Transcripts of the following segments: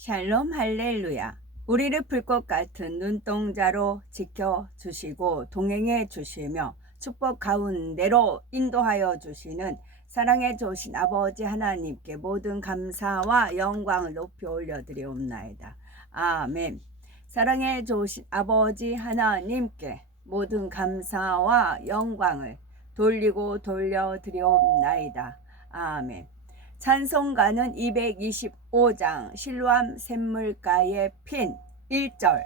샬롬 할렐루야. 우리를 불꽃 같은 눈동자로 지켜주시고 동행해 주시며 축복 가운데로 인도하여 주시는 사랑해 주신 아버지 하나님께 모든 감사와 영광을 높이 올려드리옵나이다. 아멘. 사랑해 주신 아버지 하나님께 모든 감사와 영광을 돌리고 돌려드리옵나이다. 아멘. 찬송가는 225장 실로암 샘물가에 핀 1절.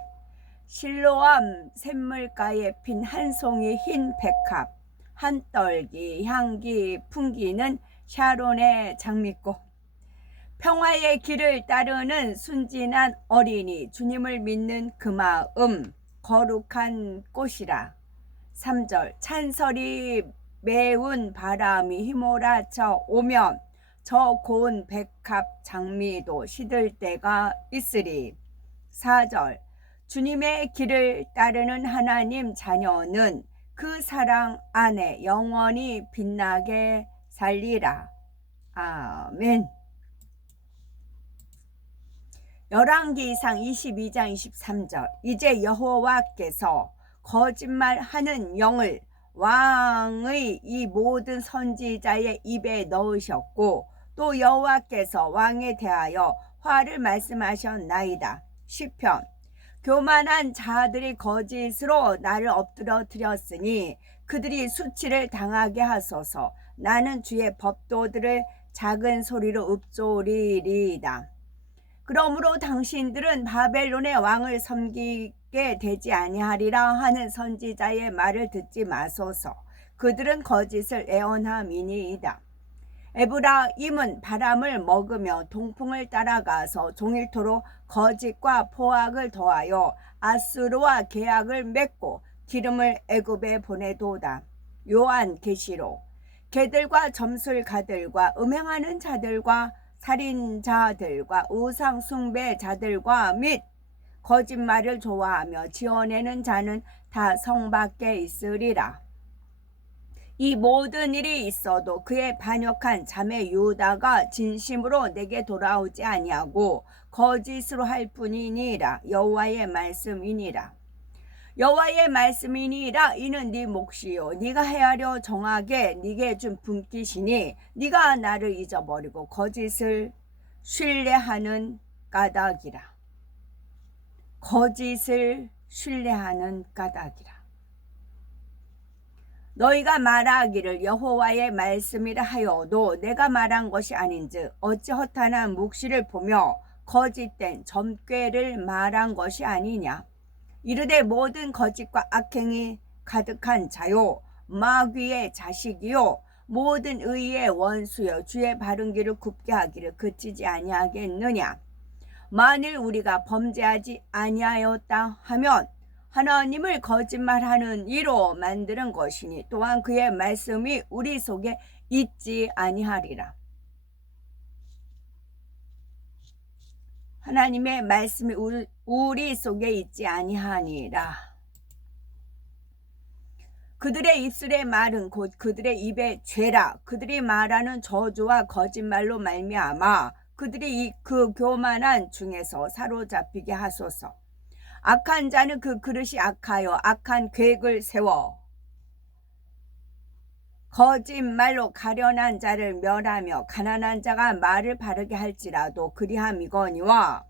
실로암 샘물가에 핀 한 송이 흰 백합 한 떨기 향기 풍기는 샤론의 장미꽃. 평화의 길을 따르는 순진한 어린이 주님을 믿는 그 마음 거룩한 꽃이라. 3절. 찬설이 매운 바람이 휘몰아쳐 오면 저 고운 백합 장미도 시들 때가 있으리. 4절. 주님의 길을 따르는 하나님 자녀는 그 사랑 안에 영원히 빛나게 살리라. 아멘. 열왕기상 22장 23절. 이제 여호와께서 거짓말하는 영을 왕의 이 모든 선지자의 입에 넣으셨고 또 여호와께서 왕에 대하여 화를 말씀하셨나이다. 시편. 교만한 자들이 거짓으로 나를 엎드러뜨렸으니 그들이 수치를 당하게 하소서. 나는 주의 법도들을 작은 소리로 읊조리리이다. 그러므로 당신들은 바벨론의 왕을 섬기게 되지 아니하리라 하는 선지자의 말을 듣지 마소서. 그들은 거짓을 애원함이니이다. 에브라임은 바람을 먹으며 동풍을 따라가서 종일토록 거짓과 포악을 더하여 아수르와 계약을 맺고 기름을 애굽에 보내도다. 요한계시록. 개들과 점술가들과 음행하는 자들과 살인자들과 우상 숭배자들과 및 거짓말을 좋아하며 지어내는 자는 다 성 밖에 있으리라. 이 모든 일이 있어도 그의 반역한 자매 유다가 진심으로 내게 돌아오지 아니하고 거짓으로 할 뿐이니라. 여호와의 말씀이니라. 여호와의 말씀이니라. 이는 네 몫이요 네가 헤아려 정하게 네게 준 분깃이니 네가 나를 잊어버리고 거짓을 신뢰하는 까닭이라. 거짓을 신뢰하는 까닭이라. 너희가 말하기를 여호와의 말씀이라 하여도 내가 말한 것이 아닌즉 어찌 허탄한 묵시를 보며 거짓된 점괘를 말한 것이 아니냐. 이르되 모든 거짓과 악행이 가득한 자요 마귀의 자식이요 모든 의의 원수여 주의 바른 길을 굽게 하기를 그치지 아니하겠느냐. 만일 우리가 범죄하지 아니하였다 하면 하나님을 거짓말하는 이로 만드는 것이니 또한 그의 말씀이 우리 속에 있지 아니하리라. 하나님의 말씀이 우리 속에 있지 아니하니라. 그들의 입술의 말은 곧 그들의 입의 죄라. 그들이 말하는 저주와 거짓말로 말미암아 그들이 그 교만한 중에서 사로잡히게 하소서. 악한 자는 그 그릇이 악하여 악한 계획을 세워 거짓말로 가련한 자를 멸하며 가난한 자가 말을 바르게 할지라도 그리함이거니와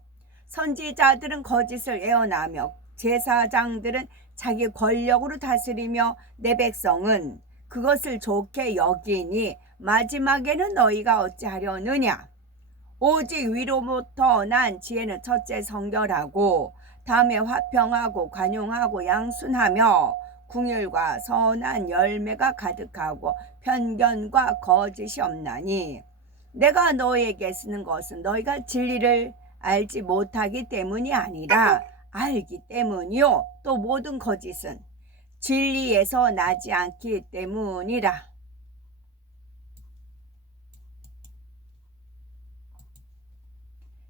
선지자들은 거짓을 애원하며 제사장들은 자기 권력으로 다스리며 내 백성은 그것을 좋게 여기니 마지막에는 너희가 어찌하려느냐. 오직 위로부터 난 지혜는 첫째 성결하고 다음에 화평하고 관용하고 양순하며 궁율과 선한 열매가 가득하고 편견과 거짓이 없나니 내가 너희에게 쓰는 것은 너희가 진리를 알지 못하기 때문이 아니라 알기 때문이요 또 모든 거짓은 진리에서 나지 않기 때문이라.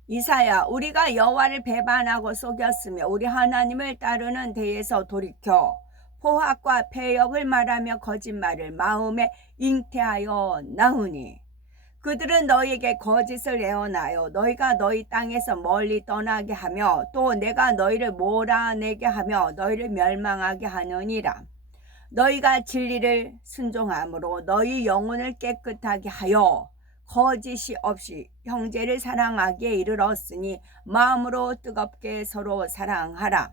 이사야. 우리가 여호와를 배반하고 속였으며 우리 하나님을 따르는 데에서 돌이켜 포악과 패역을 말하며 거짓말을 마음에 잉태하여 나으니 그들은 너희에게 거짓을 내어놔요. 너희가 너희 땅에서 멀리 떠나게 하며 또 내가 너희를 몰아내게 하며 너희를 멸망하게 하느니라. 너희가 진리를 순종함으로 너희 영혼을 깨끗하게 하여 거짓이 없이 형제를 사랑하기에 이르렀으니 마음으로 뜨겁게 서로 사랑하라.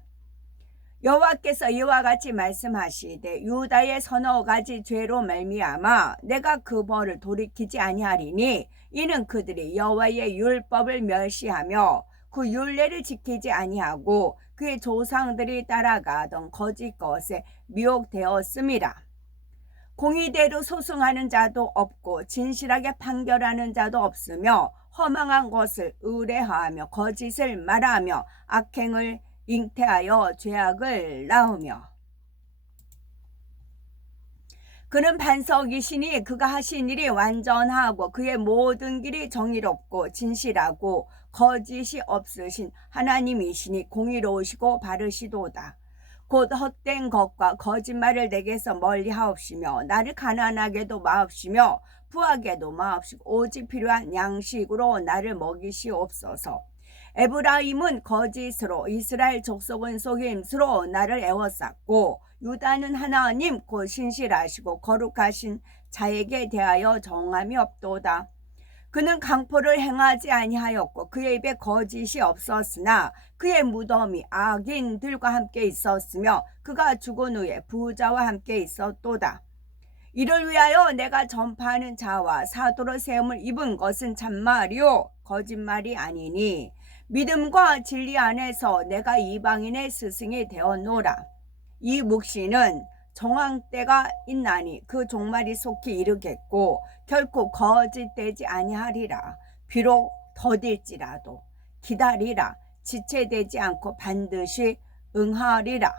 여호와께서 이와 같이 말씀하시되 유다의 서너 가지 죄로 말미암아 내가 그 벌을 돌이키지 아니하리니 이는 그들이 여호와의 율법을 멸시하며 그 율례를 지키지 아니하고 그의 조상들이 따라가던 거짓 것에 미혹되었음이라. 공의대로 소송하는 자도 없고 진실하게 판결하는 자도 없으며 허망한 것을 의뢰하며 거짓을 말하며 악행을 잉태하여 죄악을 낳으며 그는 반석이시니 그가 하신 일이 완전하고 그의 모든 길이 정의롭고 진실하고 거짓이 없으신 하나님이시니 공의로우시고 바르시도다. 곧 헛된 것과 거짓말을 내게서 멀리하옵시며 나를 가난하게도 마옵시며 부하게도 마옵시고 오직 필요한 양식으로 나를 먹이시옵소서. 에브라임은 거짓으로 이스라엘 족속은 속임수로 나를 애워쌌고 유다는 하나님 곧 신실하시고 거룩하신 자에게 대하여 정함이 없도다. 그는 강포를 행하지 아니하였고 그의 입에 거짓이 없었으나 그의 무덤이 악인들과 함께 있었으며 그가 죽은 후에 부자와 함께 있었도다. 이를 위하여 내가 전파하는 자와 사도로 세움을 입은 것은 참말이요 거짓말이 아니니 믿음과 진리 안에서 내가 이방인의 스승이 되었노라. 이 묵시는 정황 때가 있나니 그 종말이 속히 이르겠고 결코 거짓되지 아니하리라. 비록 더딜지라도 기다리라. 지체되지 않고 반드시 응하리라.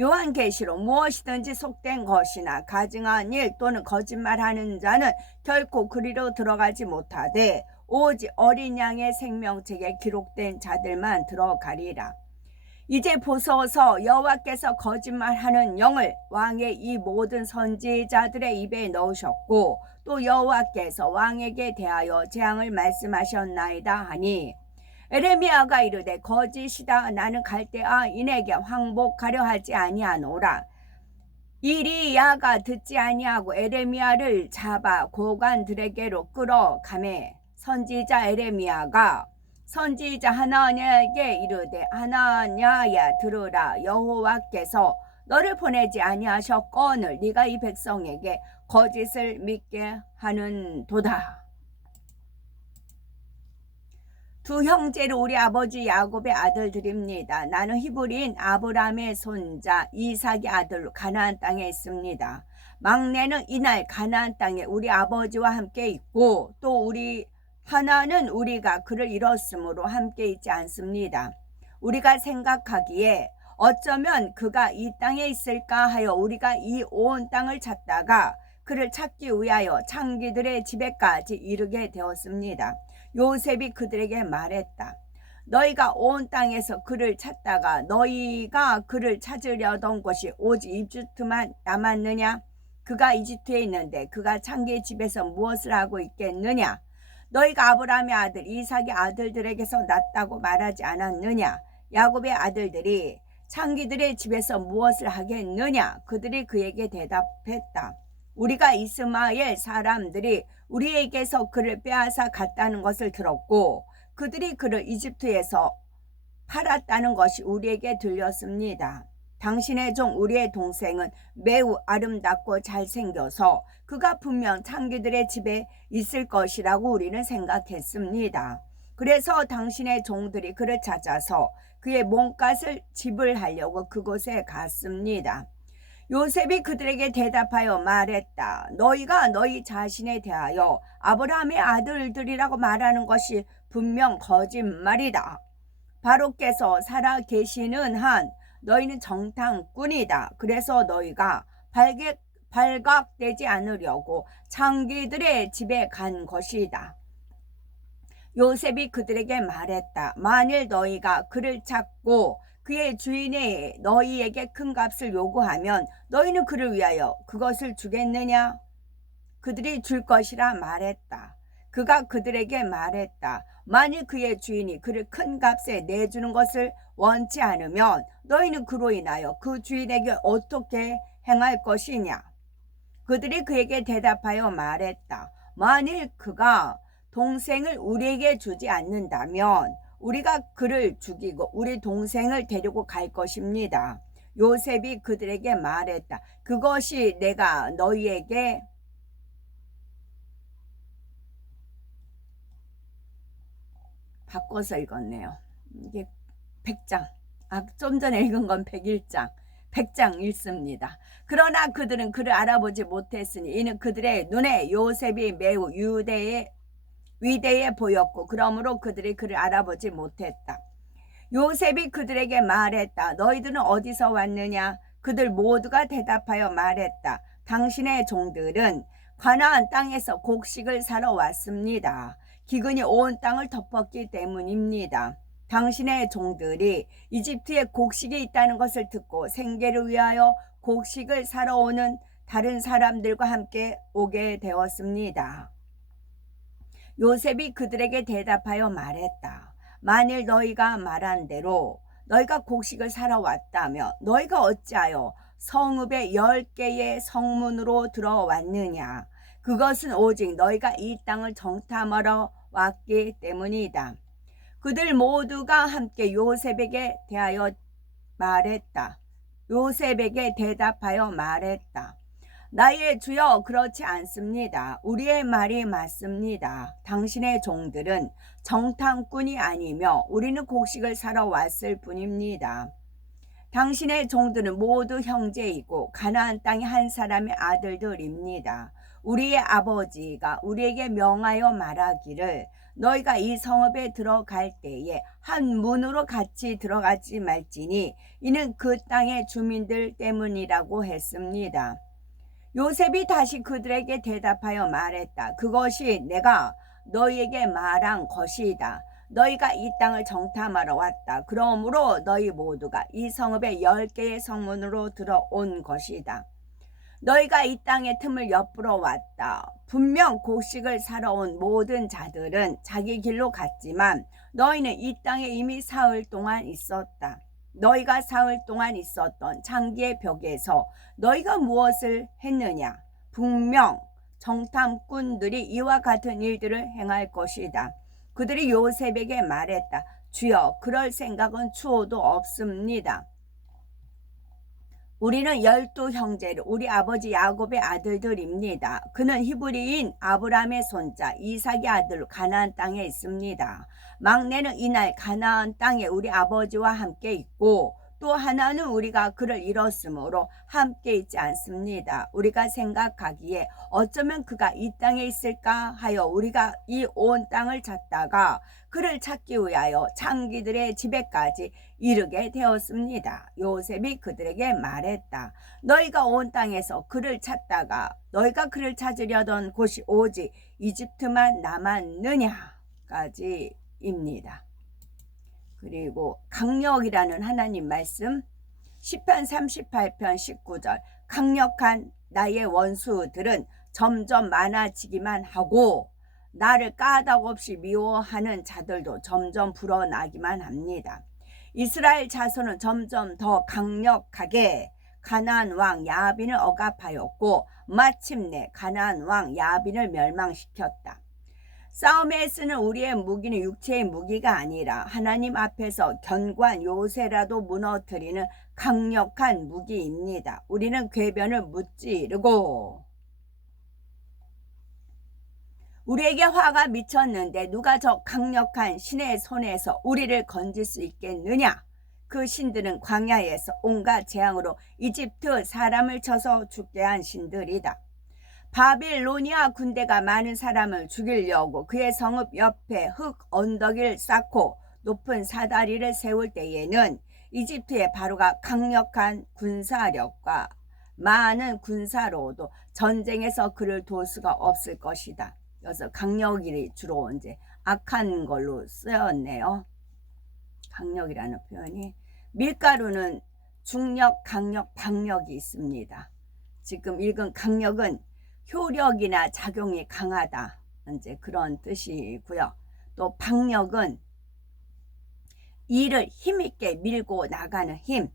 요한계시록 무엇이든지 속된 것이나 가증한 일 또는 거짓말하는 자는 결코 그리로 들어가지 못하되 오직 어린 양의 생명책에 기록된 자들만 들어가리라. 이제 보소서 여호와께서 거짓말하는 영을 왕의 이 모든 선지자들의 입에 넣으셨고 또 여호와께서 왕에게 대하여 재앙을 말씀하셨나이다 하니 에레미야가 이르되 거짓이다. 나는 갈대아인에게 황복하려 하지 아니하노라. 이리야가 듣지 아니하고 에레미야를 잡아 고관들에게로 끌어가매 선지자 에레미야가 선지자 하나냐에게 이르되 하나냐야 들으라. 여호와께서 너를 보내지 아니하셨거늘 네가 이 백성에게 거짓을 믿게 하는도다. 두 형제를 우리 아버지 야곱의 아들들입니다. 나는 히브리인 아브라함의 손자 이삭의 아들로 가나안 땅에 있습니다. 막내는 이날 가나안 땅에 우리 아버지와 함께 있고 또 우리 하나는 우리가 그를 잃었으므로 함께 있지 않습니다. 우리가 생각하기에 어쩌면 그가 이 땅에 있을까 하여 우리가 이 온 땅을 찾다가 그를 찾기 위하여 창기들의 집에까지 이르게 되었습니다. 요셉이 그들에게 말했다. 너희가 온 땅에서 그를 찾다가 너희가 그를 찾으려던 곳이 오직 이집트만 남았느냐? 그가 이집트에 있는데 그가 창기의 집에서 무엇을 하고 있겠느냐? 너희가 아브라함의 아들 이삭의 아들들에게서 났다고 말하지 않았느냐? 야곱의 아들들이 창기들의 집에서 무엇을 하겠느냐? 그들이 그에게 대답했다. 우리가 이스마엘 사람들이 우리에게서 그를 빼앗아 갔다는 것을 들었고 그들이 그를 이집트에서 팔았다는 것이 우리에게 들렸습니다. 당신의 종 우리의 동생은 매우 아름답고 잘생겨서 그가 분명 창기들의 집에 있을 것이라고 우리는 생각했습니다. 그래서 당신의 종들이 그를 찾아서 그의 몸값을 지불하려고 그곳에 갔습니다. 요셉이 그들에게 대답하여 말했다. 너희가 너희 자신에 대하여 아브라함의 아들들이라고 말하는 것이 분명 거짓말이다. 바로께서 살아 계시는 한 너희는 정탐꾼이다. 그래서 너희가 발각되지 않으려고 창기들의 집에 간 것이다. 요셉이 그들에게 말했다. 만일 너희가 그를 찾고 그의 주인이 너희에게 큰 값을 요구하면 너희는 그를 위하여 그것을 주겠느냐? 그들이 줄 것이라 말했다. 그가 그들에게 말했다. 만일 그의 주인이 그를 큰 값에 내주는 것을 원치 않으면 너희는 그로 인하여 그 주인에게 어떻게 행할 것이냐? 그들이 그에게 대답하여 말했다. 만일 그가 동생을 우리에게 주지 않는다면 우리가 그를 죽이고 우리 동생을 데리고 갈 것입니다. 요셉이 그들에게 말했다. 그것이 내가 너희에게 바꿔서 읽었네요. 이게 100장. 좀 전에 읽은 건 101장. 100장 읽습니다. 그러나 그들은 그를 알아보지 못했으니 이는 그들의 눈에 요셉이 매우 위대해 보였고 그러므로 그들이 그를 알아보지 못했다. 요셉이 그들에게 말했다. 너희들은 어디서 왔느냐? 그들 모두가 대답하여 말했다. 당신의 종들은 가나안 땅에서 곡식을 사러 왔습니다. 기근이 온 땅을 덮었기 때문입니다. 당신의 종들이 이집트에 곡식이 있다는 것을 듣고 생계를 위하여 곡식을 사러 오는 다른 사람들과 함께 오게 되었습니다. 요셉이 그들에게 대답하여 말했다. 만일 너희가 말한 대로 너희가 곡식을 사러 왔다면 너희가 어찌하여 성읍의 10개의 성문으로 들어왔느냐? 그것은 오직 너희가 이 땅을 정탐하러 왔기 때문이다. 그들 모두가 함께 요셉에게 대하여 말했다. 요셉에게 대답하여 말했다. 나의 주여, 그렇지 않습니다. 우리의 말이 맞습니다. 당신의 종들은 정탐꾼이 아니며 우리는 곡식을 사러 왔을 뿐입니다. 당신의 종들은 모두 형제이고 가나안 땅의 한 사람의 아들들입니다. 우리의 아버지가 우리에게 명하여 말하기를 너희가 이 성읍에 들어갈 때에 한 문으로 같이 들어가지 말지니 이는 그 땅의 주민들 때문이라고 했습니다. 요셉이 다시 그들에게 대답하여 말했다. 그것이 내가 너희에게 말한 것이다. 너희가 이 땅을 정탐하러 왔다. 그러므로 너희 모두가 이 성읍의 10개의 성문으로 들어온 것이다. 너희가 이 땅의 틈을 엿보러 왔다. 분명 곡식을 사러 온 모든 자들은 자기 길로 갔지만 너희는 이 땅에 이미 사흘 동안 있었다. 너희가 사흘 동안 있었던 장기의 벽에서 너희가 무엇을 했느냐? 분명 정탐꾼들이 이와 같은 일들을 행할 것이다. 그들이 요셉에게 말했다. 주여, 그럴 생각은 추호도 없습니다. 우리는 12형제로 우리 아버지 야곱의 아들들입니다. 그는 히브리인 아브라함의 손자 이삭의 아들로 가나안 땅에 있습니다. 막내는 이날 가나안 땅에 우리 아버지와 함께 있고 또 하나는 우리가 그를 잃었으므로 함께 있지 않습니다. 우리가 생각하기에 어쩌면 그가 이 땅에 있을까 하여 우리가 이 온 땅을 찾다가 그를 찾기 위하여 창기들의 집에까지 이르게 되었습니다. 요셉이 그들에게 말했다. 너희가 온 땅에서 그를 찾다가 너희가 그를 찾으려던 곳이 오직 이집트만 남았느냐까지입니다. 그리고 강력이라는 하나님 말씀 시편 38편 19절 강력한 나의 원수들은 점점 많아지기만 하고 나를 까닭없이 미워하는 자들도 점점 불어나기만 합니다. 이스라엘 자손은 점점 더 강력하게 가나안 왕 야빈을 억압하였고 마침내 가나안 왕 야빈을 멸망시켰다. 싸움에 쓰는 우리의 무기는 육체의 무기가 아니라 하나님 앞에서 견고한 요새라도 무너뜨리는 강력한 무기입니다. 우리는 궤변을 무찌르고 우리에게 화가 미쳤는데 누가 저 강력한 신의 손에서 우리를 건질 수 있겠느냐? 그 신들은 광야에서 온갖 재앙으로 이집트 사람을 쳐서 죽게 한 신들이다. 바빌로니아 군대가 많은 사람을 죽이려고 그의 성읍 옆에 흙 언덕을 쌓고 높은 사다리를 세울 때에는 이집트의 바로가 강력한 군사력과 많은 군사로도 전쟁에서 그를 도울 수가 없을 것이다. 그래서 강력이 주로 이제 악한 걸로 쓰였네요. 강력이라는 표현이. 밀가루는 중력, 강력, 박력이 있습니다. 지금 읽은 강력은 효력이나 작용이 강하다, 이제 그런 뜻이고요. 또 박력은 일을 힘있게 밀고 나가는 힘,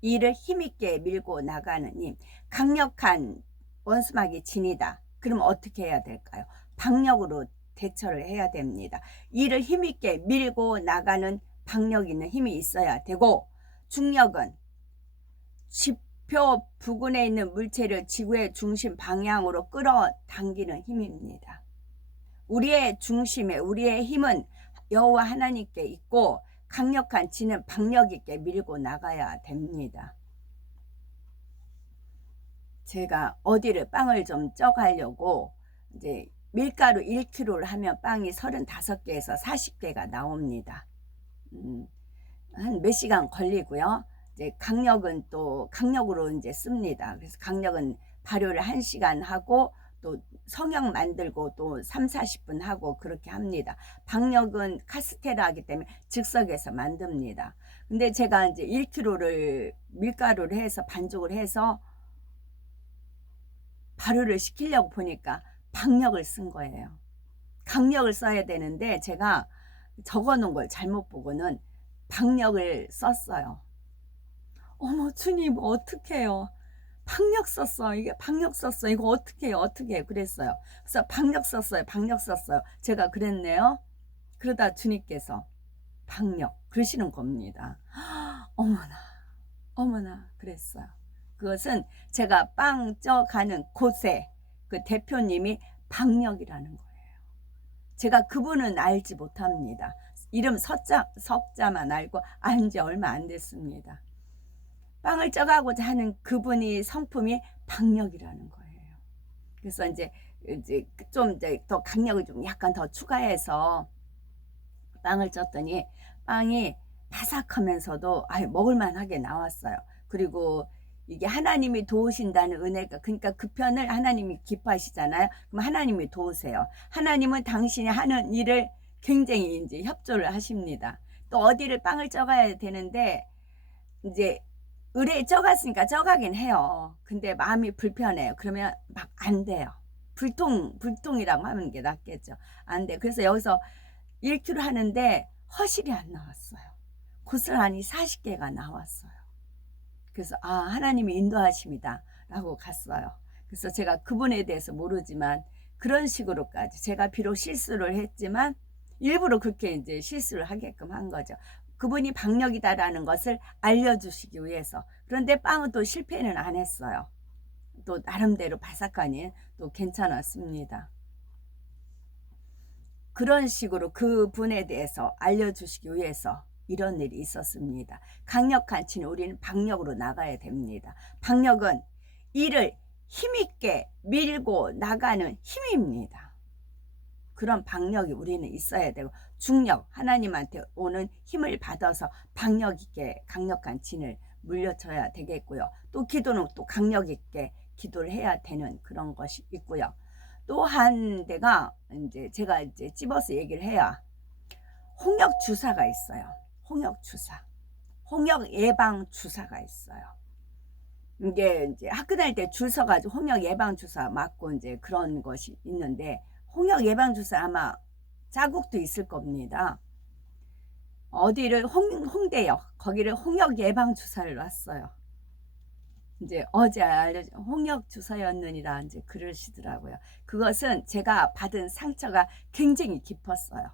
일을 힘있게 밀고 나가는 힘. 강력한 원수막이 진이다. 그럼 어떻게 해야 될까요? 박력으로 대처를 해야 됩니다. 일을 힘있게 밀고 나가는 박력 있는 힘이 있어야 되고, 중력은 지표 부근에 있는 물체를 지구의 중심 방향으로 끌어당기는 힘입니다. 우리의 중심에, 우리의 힘은 여호와 하나님께 있고, 강력한 진은 박력 있게 밀고 나가야 됩니다. 제가 어디를 빵을 좀 쪄가려고 이제 밀가루 1kg를 하면 빵이 35개에서 40개가 나옵니다. 한 몇 시간 걸리고요. 이제 강력은 또 강력으로 이제 씁니다. 그래서 강력은 발효를 1시간 하고 또 성형 만들고 또 3-40분 하고 그렇게 합니다. 박력은 카스테라 하기 때문에 즉석에서 만듭니다. 근데 제가 이제 1kg를 밀가루를 해서 반죽을 해서 발효를 시키려고 보니까 박력을 쓴 거예요. 강력을 써야 되는데 제가 적어 놓은 걸 잘못 보고는 박력을 썼어요. 어머 주님 어떡해요. 박력 썼어. 이게 박력 썼어. 이거 어떻게 해요? 어떻게 해요? 그랬어요. 그래서 박력 썼어요. 박력 썼어요. 제가 그랬네요. 그러다 주님께서 박력 그러시는 겁니다. 어머나 어머나 그랬어요. 그것은 제가 빵 쪄가는 곳에 그 대표님이 박력이라는 거예요. 제가 그분은 알지 못합니다. 이름 석자만 알고 안 지 얼마 안 됐습니다. 빵을 쪄가고자 하는 그분이 성품이 박력이라는 거예요. 그래서 이제 좀 이제 더 강력을 좀 약간 더 추가해서 빵을 쪘더니 빵이 바삭하면서도 먹을만하게 나왔어요. 그리고 이게 하나님이 도우신다는 은혜가, 그러니까 그 편을 하나님이 기뻐하시잖아요. 그럼 하나님이 도우세요. 하나님은 당신이 하는 일을 굉장히 이제 협조를 하십니다. 또 어디를 빵을 쪄가야 되는데 이제 의뢰에 쪄갔으니까 쪄가긴 해요. 근데 마음이 불편해요. 그러면 막 안 돼요. 불통이라고 하는 게 낫겠죠. 안 돼. 그래서 여기서 1kg 하는데 허실이 안 나왔어요. 고스란히 40개가 나왔어요. 그래서 하나님이 인도하심이다 라고 갔어요. 그래서 제가 그분에 대해서 모르지만 그런 식으로까지 제가 비록 실수를 했지만 일부러 그렇게 이제 실수를 하게끔 한 거죠. 그분이 박력이다라는 것을 알려주시기 위해서. 그런데 빵은 또 실패는 안 했어요. 또 나름대로 바삭하니 또 괜찮았습니다. 그런 식으로 그분에 대해서 알려주시기 위해서 이런 일이 있었습니다. 강력한 친 우리는 박력으로 나가야 됩니다. 박력은 일을 힘있게 밀고 나가는 힘입니다. 그런 박력이 우리는 있어야 되고, 중력, 하나님한테 오는 힘을 받아서 박력 있게 강력한 진을 물려줘야 되겠고요. 또 기도는 또 강력 있게 기도를 해야 되는 그런 것이 있고요. 또 한 대가 이제 제가 이제 찝어서 얘기를 해야 홍역 주사가 있어요. 홍역 주사, 홍역 예방 주사가 있어요. 이게 이제 학교 다닐 때 줄 서가지고 홍역 예방 주사 맞고 이제 그런 것이 있는데, 홍역 예방 주사 아마 자국도 있을 겁니다. 어디를 홍대역 거기를 홍역 예방 주사를 놨어요. 이제 어제 알려준 홍역 주사였느니라 이제 그러시더라고요. 그것은 제가 받은 상처가 굉장히 깊었어요.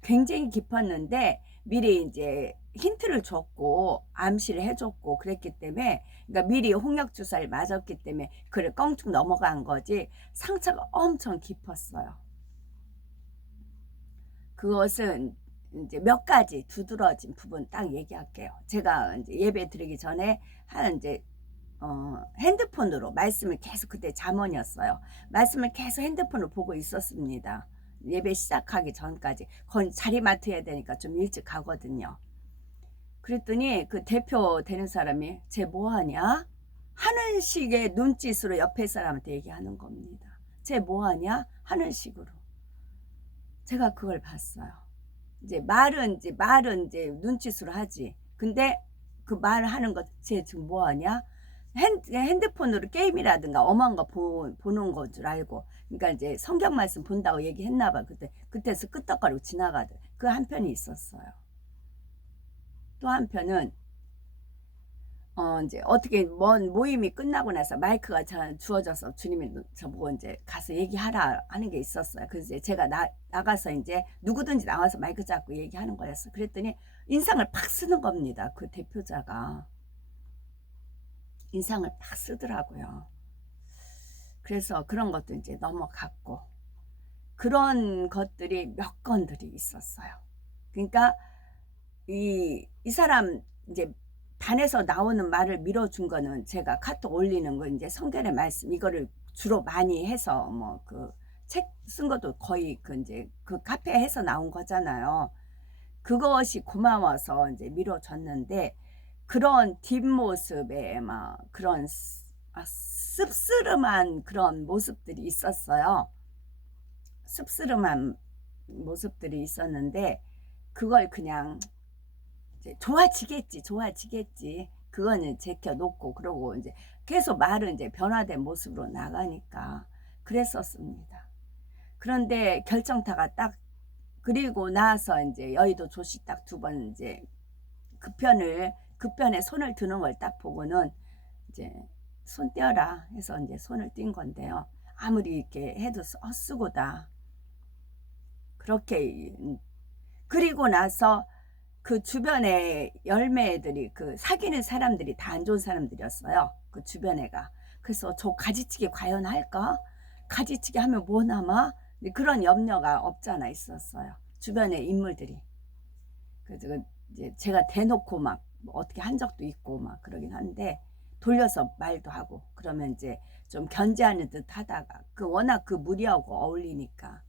굉장히 깊었는데 미리 이제 힌트를 줬고 암시를 해줬고 그랬기 때문에, 그러니까 미리 홍역 주사를 맞았기 때문에 그를 껑충 넘어간 거지 상처가 엄청 깊었어요. 그것은 이제 몇 가지 두드러진 부분 딱 얘기할게요. 제가 이제 예배 드리기 전에 한 이제 핸드폰으로 말씀을 계속, 그때 잠언이었어요. 말씀을 계속 핸드폰으로 보고 있었습니다. 예배 시작하기 전까지. 거기 자리 맡아야 되니까 좀 일찍 가거든요. 그랬더니 그 대표 되는 사람이 쟤 뭐하냐? 하는 식의 눈짓으로 옆에 사람한테 얘기하는 겁니다. 쟤 뭐하냐? 하는 식으로. 제가 그걸 봤어요. 이제 말은 이제 눈짓으로 하지. 근데 그 말하는 것, 쟤 지금 뭐하냐? 핸드폰으로 게임이라든가 어마한 거 보는 거 줄 알고, 그러니까 이제 성경 말씀 본다고 얘기했나 봐. 그때서 끄떡거리고 지나가더래. 그 한편이 있었어요. 또 한편은 이제 어떻게 먼 모임이 끝나고 나서 마이크가 주어져서 주님이 저보고 이제 가서 얘기하라 하는 게 있었어요. 그래서 이제 제가 나가서 이제 누구든지 나와서 마이크 잡고 얘기하는 거였어. 그랬더니 인상을 팍 쓰는 겁니다. 그 대표자가 인상을 팍 쓰더라고요. 그래서 그런 것도 이제 넘어갔고, 그런 것들이 몇 건들이 있었어요. 그러니까 이 사람 이제 단에서 나오는 말을 밀어준 거는 제가 카톡 올리는 거 이제 성경의 말씀 이거를 주로 많이 해서 뭐 그 책 쓴 것도 거의 그 이제 그 카페에서 나온 거잖아요. 그것이 고마워서 이제 밀어줬는데, 그런 뒷모습에 막 그런 씁쓸한 그런 모습들이 있었어요. 씁쓸한 모습들이 있었는데, 그걸 그냥 좋아지겠지. 그거는 제껴놓고, 그러고 이제 계속 말은 이제 변화된 모습으로 나가니까 그랬었습니다. 그런데 결정타가 딱 그리고 나서 이제 여의도 조시 딱 두 번 이제 급편에 손을 드는 걸 딱 보고는 이제 손 떼어라 해서 이제 손을 띈 건데요. 아무리 이렇게 해도 헛수고다. 그렇게 그리고 나서 그 주변에 열매들이 그 사귀는 사람들이 다 안 좋은 사람들이었어요. 그 주변에가. 그래서 저 가지치기 과연 할까? 가지치기 하면 뭐 남아? 그런 염려가 없잖아 있었어요. 주변의 인물들이. 그래서 이제 제가 대놓고 막 어떻게 한 적도 있고 막 그러긴 한데, 돌려서 말도 하고 그러면 이제 좀 견제하는 듯 하다가 워낙 그 무리하고 어울리니까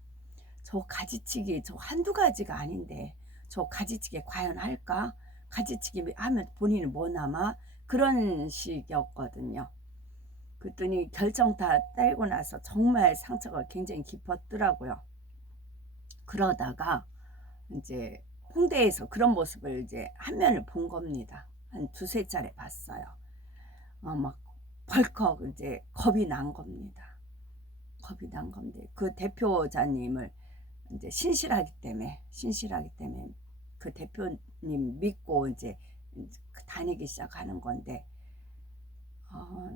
저 가지치기 저 한두 가지가 아닌데 저 가지치기 과연 할까? 가지치기 하면 본인은 뭐 남아? 그런 식이었거든요. 그랬더니 결정 다 떼고 나서 정말 상처가 굉장히 깊었더라고요. 그러다가 이제 홍대에서 그런 모습을 이제 한 면을 본 겁니다. 한 두세 차례 봤어요. 막 벌컥 이제 겁이 난 겁니다. 겁이 난 건데, 그 대표자님을 이제 신실하기 때문에 그 대표님 믿고 이제 다니기 시작하는 건데,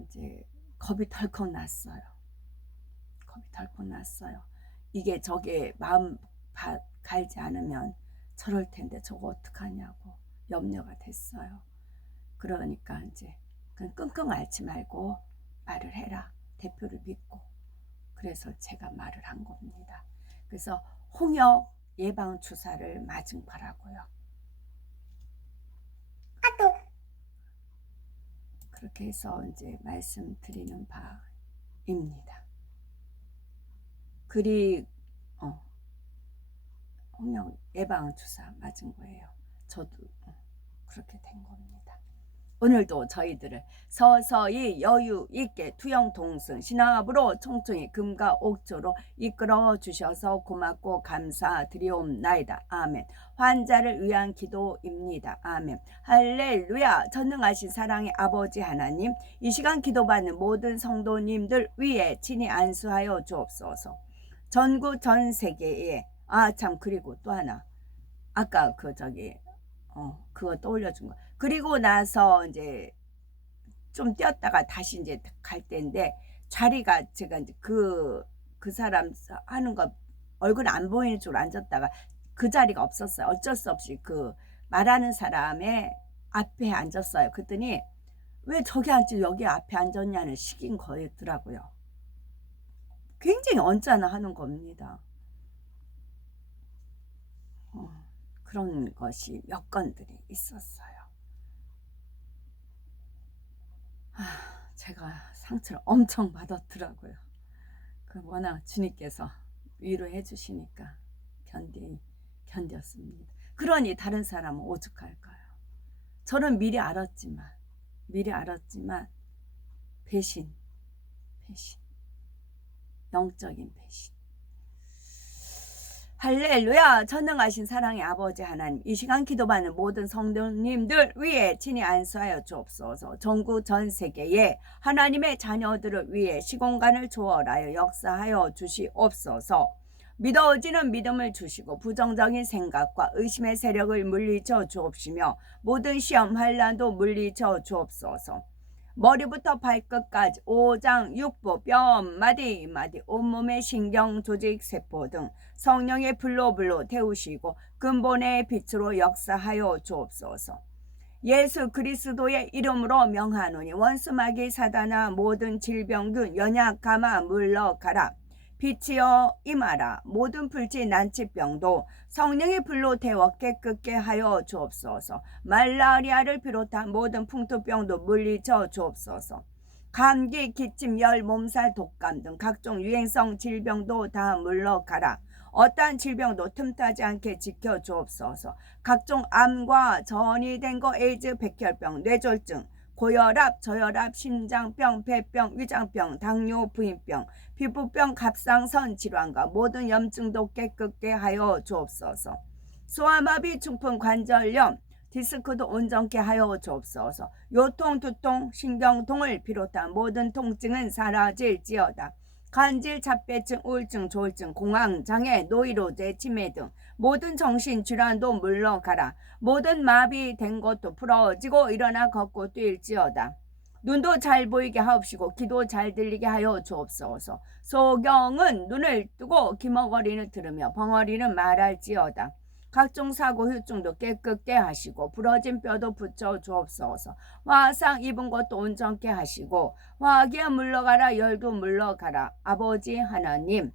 이제 겁이 덜컥 났어요. 이게 저게 마음 갈지 않으면 저럴 텐데 저거 어떡하냐고 염려가 됐어요. 그러니까 이제 그냥 끙끙 앓지 말고 말을 해라. 대표를 믿고. 그래서 제가 말을 한 겁니다. 그래서 홍역 예방 주사를 맞은 거라고요. 그렇게 해서 이제 말씀드리는 바입니다. 홍역 예방 주사 맞은 거예요. 저도 그렇게 된 겁니다. 오늘도 저희들을 서서히 여유 있게 투영동승 신앙업으로 총총히 금과 옥조로 이끌어 주셔서 고맙고 감사드리옵나이다. 아멘. 환자를 위한 기도입니다. 아멘. 할렐루야. 전능하신 사랑의 아버지 하나님, 이 시간 기도받는 모든 성도님들 위에 친히 안수하여 주옵소서. 전국 전 세계에 참 그리고 또 하나 아까 그거 떠올려준 거. 그리고 나서 이제 좀 뛰었다가 다시 이제 갈 때인데, 자리가 제가 이제 그 사람 하는 거 얼굴 안 보이는 쪽으로 앉았다가 그 자리가 없었어요. 어쩔 수 없이 그 말하는 사람의 앞에 앉았어요. 그랬더니 왜 저기 앉지 여기 앞에 앉았냐는 식인 거였더라고요. 굉장히 언짢아 하는 겁니다. 그런 것이 몇 건들이 있었어요. 제가 상처를 엄청 받았더라고요. 워낙 주님께서 위로해 주시니까 견뎠습니다. 그러니 다른 사람은 오죽할까요? 저는 미리 알았지만 배신, 영적인 배신. 할렐루야. 전능하신 사랑의 아버지 하나님, 이 시간 기도받는 모든 성도님들 위해 친히 안수하여 주옵소서. 전국 전 세계에 하나님의 자녀들을 위해 시공간을 초월하여 역사하여 주시옵소서. 믿어지는 믿음을 주시고 부정적인 생각과 의심의 세력을 물리쳐 주옵시며 모든 시험 환난도 물리쳐 주옵소서. 머리부터 발끝까지 오장, 육부, 뼈, 마디, 온몸의 신경, 조직, 세포 등 성령의 불로 태우시고 근본의 빛으로 역사하여 주옵소서. 예수 그리스도의 이름으로 명하노니 원수 마귀 사단아 모든 질병균 연약감아 물러가라. 빛이여 임하라. 모든 불치 난치병도 성령의 불로 태워 깨끗게 하여 주옵소서. 말라리아를 비롯한 모든 풍토병도 물리쳐 주옵소서. 감기, 기침, 열, 몸살, 독감 등 각종 유행성 질병도 다 물러가라. 어떠한 질병도 틈타지 않게 지켜 주옵소서. 각종 암과 전이된 거 에이즈, 백혈병, 뇌졸중, 고혈압, 저혈압, 심장병, 폐병, 위장병, 당뇨, 부인병, 피부병, 갑상선 질환과 모든 염증도 깨끗게 하여 주옵소서. 소아마비, 중풍, 관절염, 디스크도 온전케 하여 주옵소서. 요통, 두통, 신경통을 비롯한 모든 통증은 사라질지어다. 간질, 잡배증, 우울증, 조울증, 공황장애, 노이로제, 치매 등 모든 정신질환도 물러가라. 모든 마비된 것도 풀어지고 일어나 걷고 뛸지어다. 눈도 잘 보이게 하옵시고 귀도 잘 들리게 하여 주옵소서. 소경은 눈을 뜨고 기머거리는 들으며 벙어리는 말할지어다. 각종 사고 후증도 깨끗게 하시고 부러진 뼈도 붙여 주옵소서. 화상 입은 것도 온전케 하시고 화기야 물러가라. 열도 물러가라. 아버지 하나님,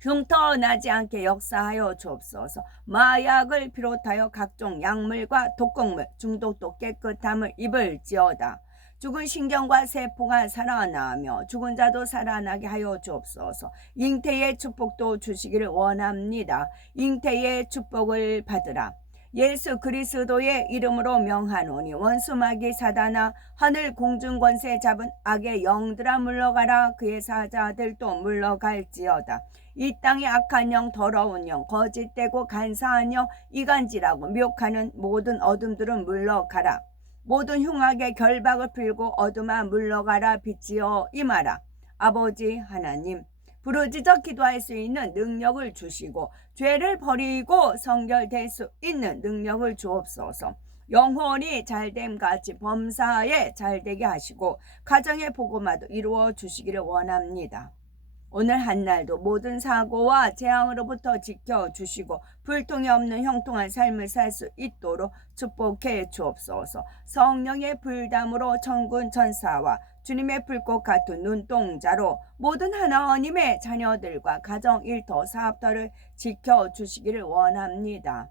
흉터 나지 않게 역사하여 주옵소서. 마약을 비롯하여 각종 약물과 독극물 중독도 깨끗함을 입을지어다. 죽은 신경과 세포가 살아나며 죽은 자도 살아나게 하여 주옵소서. 잉태의 축복도 주시기를 원합니다. 잉태의 축복을 받으라. 예수 그리스도의 이름으로 명하노니 원수 마귀 사단아 하늘 공중 권세 잡은 악의 영들아 물러가라. 그의 사자들도 물러갈지어다. 이 땅의 악한 영, 더러운 영, 거짓되고 간사한 영, 이간질하고 미혹하는 모든 어둠들은 물러가라. 모든 흉악의 결박을 풀고 어둠아 물러가라. 빛이여 임하라. 아버지 하나님, 부르짖어 기도할 수 있는 능력을 주시고 죄를 버리고 성결될 수 있는 능력을 주옵소서. 영혼이 잘됨같이 범사에 잘되게 하시고 가정의 복음화도 이루어 주시기를 원합니다. 오늘 한날도 모든 사고와 재앙으로부터 지켜주시고 불통이 없는 형통한 삶을 살 수 있도록 축복해 주옵소서. 성령의 불담으로 천군 천사와 주님의 불꽃 같은 눈동자로 모든 하나님의 자녀들과 가정 일터 사업터를 지켜주시기를 원합니다.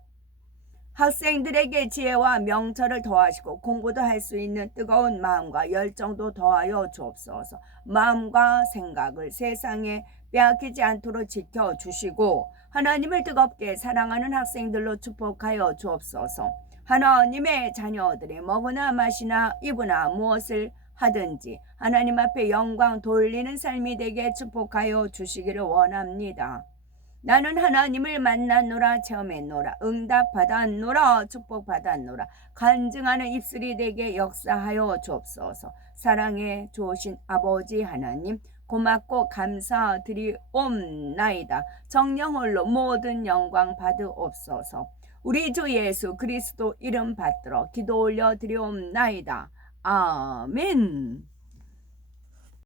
학생들에게 지혜와 명철을 더하시고 공부도 할 수 있는 뜨거운 마음과 열정도 더하여 주옵소서. 마음과 생각을 세상에 빼앗기지 않도록 지켜주시고 하나님을 뜨겁게 사랑하는 학생들로 축복하여 주옵소서. 하나님의 자녀들이 먹으나 마시나 입으나 무엇을 하든지 하나님 앞에 영광 돌리는 삶이 되게 축복하여 주시기를 원합니다. 나는 하나님을 만났노라, 체험했노라, 응답받았노라, 축복받았노라. 간증하는 입술이 되게 역사하여 주옵소서. 사랑에 좋으신 아버지 하나님, 고맙고 감사드리옵나이다. 정령홀로 모든 영광 받으옵소서. 우리 주 예수 그리스도 이름 받들어 기도 올려 드리옵나이다. 아멘.